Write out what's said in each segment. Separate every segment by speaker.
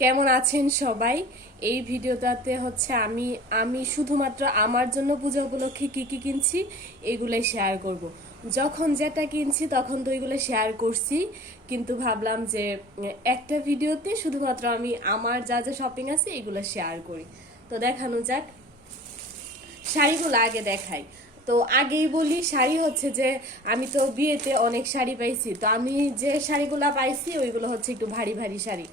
Speaker 1: কেমন আছেন সবাই? এই ভিডিওটাতে হচ্ছে আমি আমি শুধুমাত্র আমার জন্য পূজা উপলক্ষে কী কী কিনছি, এগুলোই শেয়ার করব। যখন যেটা কিনছি তখন তো এগুলো শেয়ার করছি, কিন্তু ভাবলাম যে, একটা ভিডিওতে শুধুমাত্র আমি আমার যা যা শপিং আছে এগুলো শেয়ার করি। তো দেখানো যাক। শাড়িগুলো আগে দেখাই। তো আগেই বলি, শাড়ি হচ্ছে যে, আমি তো বিয়েতে অনেক শাড়ি পাইছি। তো আমি যে শাড়িগুলো পাইছি, ওইগুলো হচ্ছে একটু ভারী ভারী শাড়ি।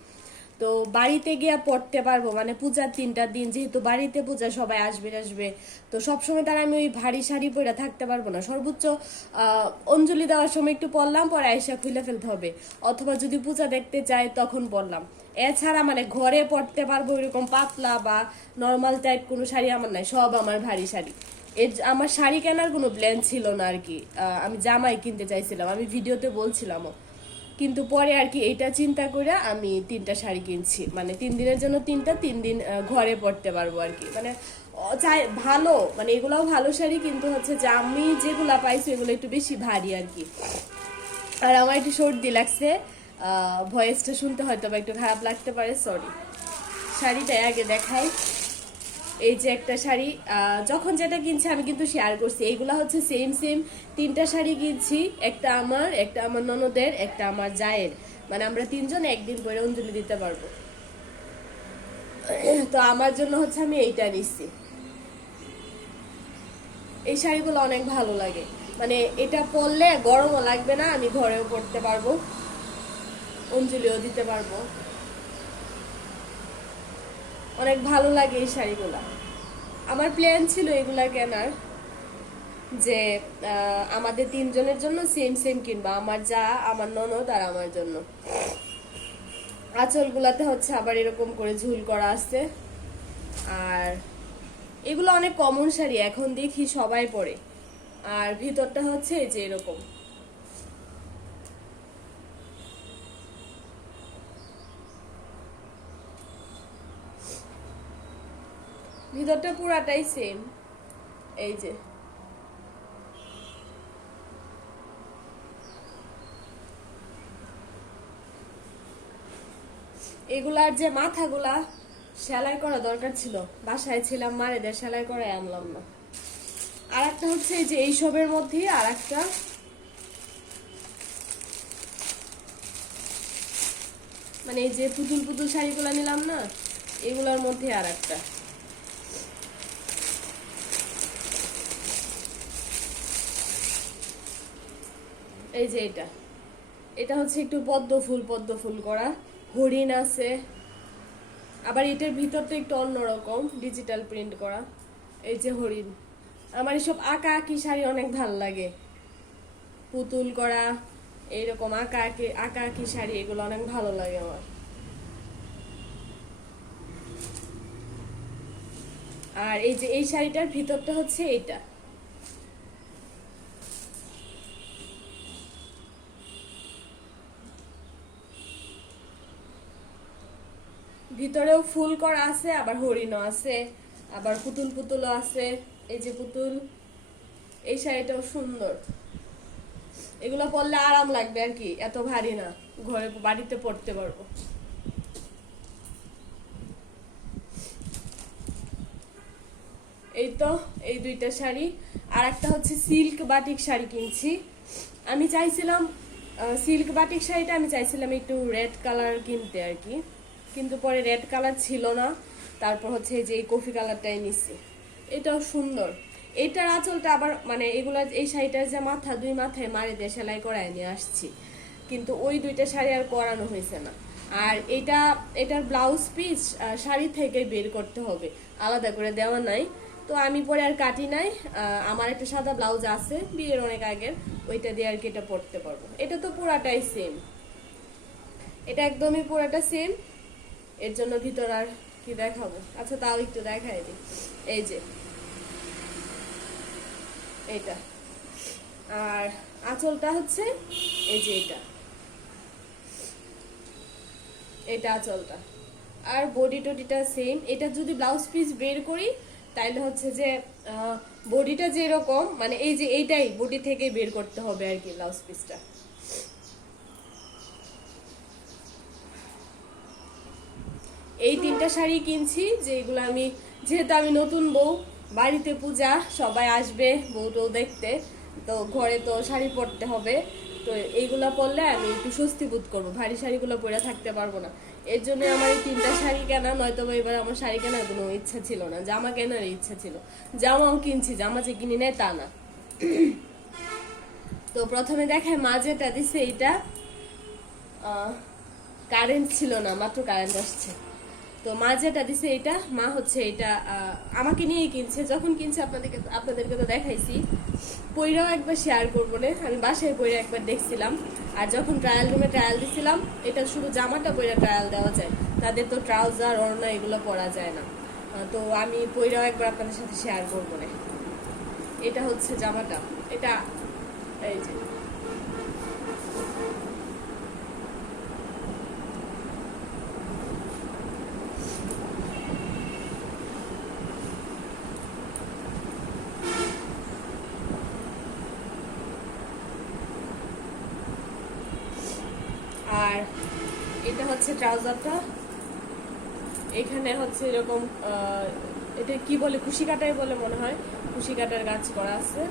Speaker 1: তো বাড়িতে গিয়ে পড়তে পারব মানে পূজার তিনটা দিন, যেহেতু বাড়িতে পূজা সবাই আসবে আসবে। তো সবসময় তারা আমি ওই ভারী শাড়ি পরে থাকতে পারব না। সর্বোচ্চ অঞ্জলি দেওয়ার সময় একটু পরলাম পরে আয়সা খুলে ফেলতে হবে। অথবা যদি পূজা দেখতে চাই তখন পরলাম এছাড়া মানে ঘরে পড়তে পারব এরকম পাতলা বা নর্মাল টাইপ কোনো শাড়ি আমার নাই, সব আমার ভারী শাড়ি। এর আমার শাড়ি কেনার কোনো প্ল্যান ছিল না আর কি। আমি জামাই কিনতে চাইছিলাম, আমি ভিডিওতে বলছিলামও। কিন্তু পরে আর কি এইটা চিন্তা করে আমি তিনটা শাড়ি কিনছি। মানে তিন দিনের জন্য তিনটা, তিন দিন ঘরে পড়তে পারব আর কি। মানে চাই, ভালো মানে এগুলাও ভালো শাড়ি, কিন্তু হচ্ছে যে আমি যেগুলা পাইছি এগুলো একটু বেশি ভারী আর কি। আর আমার একটু সর্দি লাগছে ভয়েসটা শুনতে হয়তো বা একটু খারাপ লাগতে পারে সরি শাড়িটা আগে দেখাই। এই যে একটা শাড়ি যখন যেটা কিনছি আমি কিন্তু শেয়ার করছি। এইগুলা হচ্ছে সেম সেম তিনটা শাড়ি কিনছি, একটা আমার একটা আমার ননদের, একটা আমার জায়ের। মানে আমরা তিনজন একদিন পরে অঞ্জলি দিতে পারব। তো আমার জন্য হচ্ছে আমি এইটা নিচ্ছি। এই শাড়িগুলো অনেক ভালো লাগে। মানে এটা পরলে গরমও লাগবে না, আমি ঘরেও পরতে পারব, অঞ্জলিও দিতে পারব। অনেক ভালো লাগে এই শাড়িগুলা। আমার প্ল্যান ছিল এগুলা কেনার, যে আমাদের তিনজনের জন্য সেম সেম কিনবা, আমার যা, আমার ননদ আর আমার জন্য। আঁচলগুলাতে হচ্ছে আবার এরকম করে ঝুল করা আছে। আর এগুলো অনেক কমন শাড়ি, এখন দেখি সবাই পরে। আর ভিতরটা হচ্ছে যে এরকম। ভিতরটা পুরাটাই সেম এই যে। এগুলার যে মাথাগুলা, সেলাই করা দরকার ছিল। বাসায় ছিলাম, মারে মারেদের সেলাই করে আনলাম না। আর একটা হচ্ছে এই যে এইসবের মধ্যে আর একটা মানে এই যে পুতুল পুতুল শাড়িগুলো নিলাম না, এগুলোর মধ্যে আর একটা এই যে এটা। এটা হচ্ছে একটু পদ্ম ফুল পদ্ম ফুল করা। হরিণ আছে। আবার এটার ভিতরটা একটু অন্যরকম ডিজিটাল প্রিন্ট করা। এই যে হরিণ। আমার এসব আঁকা আঁকি শাড়ি অনেক ভালো লাগে। পুতুল করা এইরকম আঁকা আঁকি আঁকা আঁকি শাড়ি, এগুলো অনেক ভালো লাগে আমার। আর এই যে এই শাড়িটার ভিতরটা হচ্ছে এইটা ভিতরেও ফুল করা আছে, আবার হরিণও আছে, আবার পুতুল পুতুলও আছে। এই যে পুতুল, এই শাড়িটাও সুন্দর। এগুলো পরলে আরাম লাগবে আর কি, এত ভারী না। ঘরে বাড়িতে পড়তে পারব। এই তো, এই দুইটা শাড়ি। আর একটা হচ্ছে সিল্ক বাটিক শাড়ি কিনছি। আমি চাইছিলাম সিল্ক বাটিক শাড়িটা আমি চাইছিলাম একটু রেড কালার কিনতে আর কি। কিন্তু পরে রেড কালার ছিল না। তারপর হচ্ছে যে এই কফি কালারটাই নিচ্ছি এটাও সুন্দর। এটার আঁচলটা আবার মানে এগুলা এই শাড়িটার যে মাথা, দুই মাথায় মারে দিয়ে সেলাই করায় নিয়ে আসছি। কিন্তু ওই দুইটা শাড়ি আর করানো হয়েছে না। আর এটা, এটার ব্লাউজ পিস শাড়ি থেকে বের করতে হবে। আলাদা করে দেওয়া নাই। তো আমি পরে আর কাটি নাই। আমার একটা সাদা ব্লাউজ আছে, বিয়ের অনেক আগের। ওইটা দিয়ে আর কি এটা পরতে পারব। এটা তো পুরাটাই সেম এটা একদমই পুরাটা সেম এর জন্য ভিতর আর কি দেখাবো? আচ্ছা তাও একটু দেখাই দিই। এই যে, এটা। আর আঁচলটা হচ্ছে, এই যে এটা। এটা আঁচলটা। আর বডি টডিটা সেম এটা যদি ব্লাউজ পিস বের করি, তাইলে হচ্ছে যে বডিটা যেরকম মানে এই যে এইটাই বডি থেকে বের করতে হবে আর কি ব্লাউজ পিসটা এই তিনটা শাড়ি কিনছি, যেগুলো আমি, যেহেতু আমি নতুন বউ, বাড়িতে পূজা, সবাই আসবে বউটাও দেখতে, তো ঘরে তো শাড়ি পরতে হবে, তো এইগুলা পরলে আমি একটু স্বস্তি বোধ করব, ভারী শাড়িগুলো পরে থাকতে পারব না। এর জন্য আমার এই তিনটা শাড়ি কেনা নয়তো এবার আমার শাড়ি কেনার কোনো ইচ্ছা ছিল না, জামা কেনার ইচ্ছা ছিল, জামাও কিনছি, জামা যে কিনি নেয় তা না। তো প্রথমে দেখায় মা যেটা দিছে, এইটা কারেন্ট ছিল না, মাত্র কারেন্ট আসছে। তো মা যেটা দিছে এটা, মা হচ্ছে এটা আমাকে নিয়েই কিনছে। যখন কিনছে, আপনাদেরকে আপনাদেরকে তো দেখাইছি। পইরাও একবার শেয়ার করব না। আমি বাসায় পইরা একবার দেখছিলাম। আর যখন ট্রায়াল রুমে ট্রায়াল দিছিলাম, এটা শুধু জামাটা পইরা ট্রায়াল দেওয়া যায়। তাদের তো ট্রাউজার ওড়না এগুলো পরা যায় না। তো আমি পইরাও একবার আপনাদের সাথে শেয়ার করব না। এটা হচ্ছে জামাটা। এটা, এই যে। আর এটা হচ্ছে ট্রাউজারটা। এখানে হচ্ছে এরকম এটা কি বলে কুশি কাটাই বলে মনে হয়। কুশি কাটার গাছ করা আছে।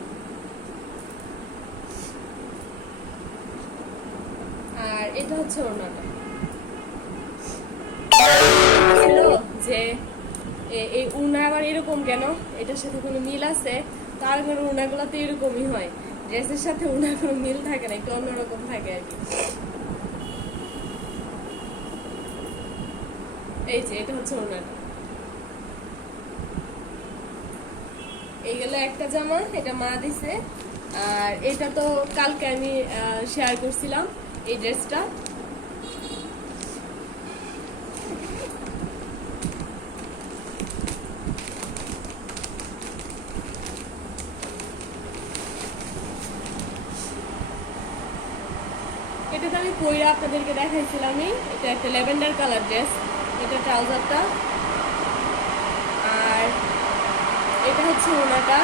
Speaker 1: আর এটা হচ্ছে ওড়নাটা। যে এই উনা আবার এরকম কেন? এটার সাথে কোনো মিল আছে? তার কোনো উনাগুলো এরকমই হয়। ড্রেসের সাথে উনার কোনো মিল থাকে না, একটু অন্যরকম থাকে আর কি। এই যে, এটা হচ্ছে ওনাটা এই গেল একটা জামা, এটা মা দিছে। আর এটা তো কালকে আমি শেয়ার করছিলাম এই ড্রেসটা। এটা তো আমি পইরা আপনাদেরকে দেখাইছিলামই, এটা একটা ল্যাভেন্ডার কালার ড্রেস। এটা ট্রাউজারটা। আর এটা হচ্ছে ওনাটা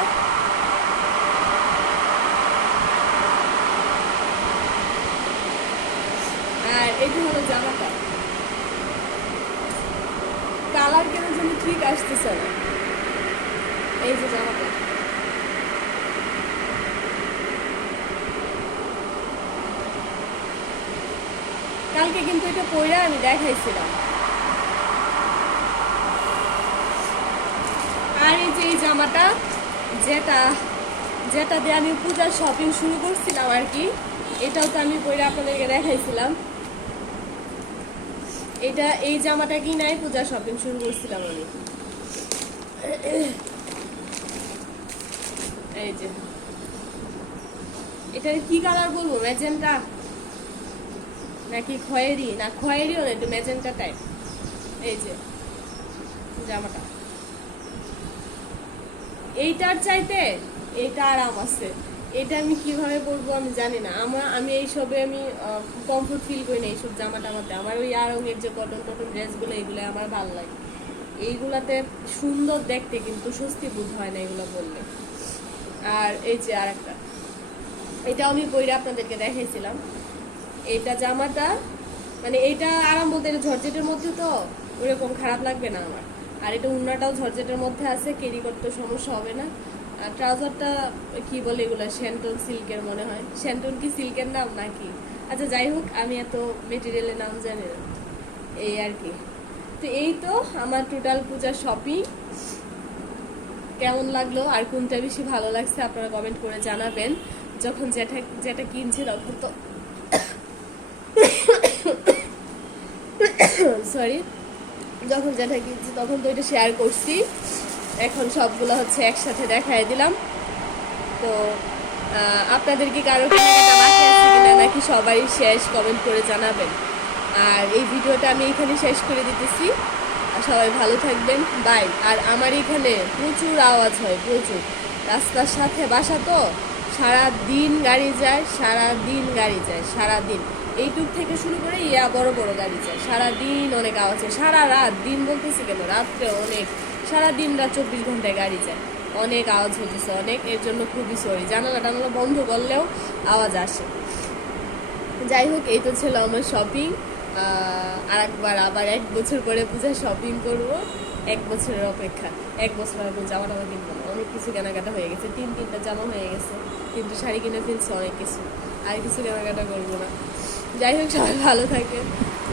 Speaker 1: আর এটা হলো জামাটা। কালার কেন জন্য ঠিক আসতেছে না এই যে জামাটা। কালকে কিন্তু এটা পইরা আমি দেখাইছিলাম। আর এই যে এই জামাটা যেটা যেটা দিয়ে আমি পূজার শপিং শুরু করছিলাম আর কি, এটাও তো আমি পরে আপনাদেরকে দেখাইছিলাম। এটা, এই জামাটা কি নাই পূজার শপিং শুরু করছিলাম আমি। এই যে। এটা কি কালার বলব ম্যাজেন্টা নাকি খয়েরি? না, খয়েরিও না, একটু ম্যাজেন্টা টাইপ এই যে, জামাটা। এইটার চাইতে এইটা আরাম আছে। এটা আমি কীভাবে পরবো আমি জানি না। আমার, আমি এইসবে আমি কমফোর্ট ফিল করি না এইসব জামা টামাতে আমার ওই আরঙের যে কটন টটন ড্রেসগুলো, এগুলো আমার ভালো লাগে। এইগুলাতে সুন্দর দেখতে কিন্তু স্বস্তি বোধ হয় না এগুলো বললে আর এই যে আর একটা এটা আমি বইরে আপনাদেরকে দেখাইছিলাম। এইটা জামাটা মানে এইটা আরাম বলতে এটা ঝরঝেটের মধ্যে তো ওরকম খারাপ লাগবে না আমার। আর এটা উন্নাটাও ঝরঝেটের মধ্যে আছে ক্যারি করতে সমস্যা হবে না। আর ট্রাউজারটা কি বলে এগুলো শ্যান্টন সিল্কের মনে হয়। শ্যান্টন কি সিল্কের নাম নাকি? আচ্ছা যাই হোক, আমি এত মেটেরিয়ালের নাম জানি না। এই আর কি। তো এই তো আমার টোটাল পূজার শপিং কেমন লাগল? আর কোনটা বেশি ভালো লাগছে আপনারা কমেন্ট করে জানাবেন। যখন যেটা যেটা কিনছে তখন তো সরি যখন যেটা কিনছি, তখন তো এটা শেয়ার করছি। এখন সবগুলো হচ্ছে একসাথে দেখাই দিলাম। তো আপনাদের কি কারও কেনাকাটা কিনা নাকি সবাই শেষ কমেন্ট করে জানাবেন। আর এই ভিডিওটা আমি এখানে শেষ করে দিতেছি। সবাই ভালো থাকবেন। বাই আর আমার এখানে প্রচুর আওয়াজ হয়, প্রচুর। রাস্তার সাথে বাসা তো সারা দিন গাড়ি যায় সারা দিন গাড়ি যায় সারা দিন এইটুক থেকে শুরু করে ইয়া, বড় বড় গাড়ি যায় সারাদিন অনেক আওয়াজ হয় সারা রাত, দিন বলতেছি কেন? রাত্রে অনেক সারা দিন রাত চব্বিশ ঘন্টায় গাড়ি যায় অনেক আওয়াজ হতেছে অনেক, এর জন্য খুবই সরি জানালা টানালা বন্ধ করলেও আওয়াজ আসে। যাই হোক, এই তো ছিল আমার শপিং আর একবার আবার এক বছর পরে পূজা শপিং করব। এক বছরের অপেক্ষা। এক বছর কোনো জামা টামা কিনবো না। অনেক কিছু কেনাকাটা হয়ে গেছে। তিন, তিনটা জামা হয়ে গেছে। তিনটে শাড়ি কিনে ফেলছে, অনেক কিছু। আর কিছু কেনাকাটা করব না। যাই হোক সবাই ভালো থাকেন।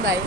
Speaker 1: বাই